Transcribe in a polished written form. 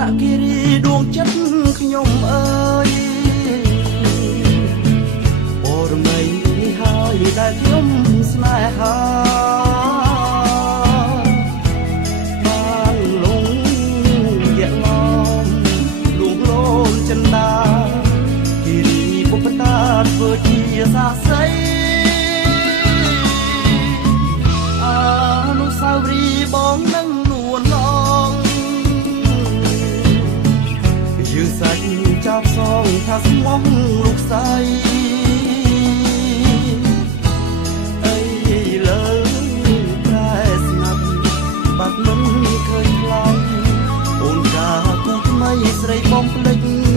ណៈគិរីដួងចិត្តខ្ញុំអើយបរមីនេះហើយដែលខ្ញុំស្នេហាបានលងជាឡំលងលោមចិនដាគិរីពុបតាធ្វើជាសាស័យអនុស្សាវរីយ៍បងនឹងនួនឡងយើងសាច់ចាប់សងថាស្មោះលោកស្រីអីលើតែស្ងាត់បាត់មិនឃើញខ្លាំងអូនកាគូថ្មីស្រីបងភ្លេច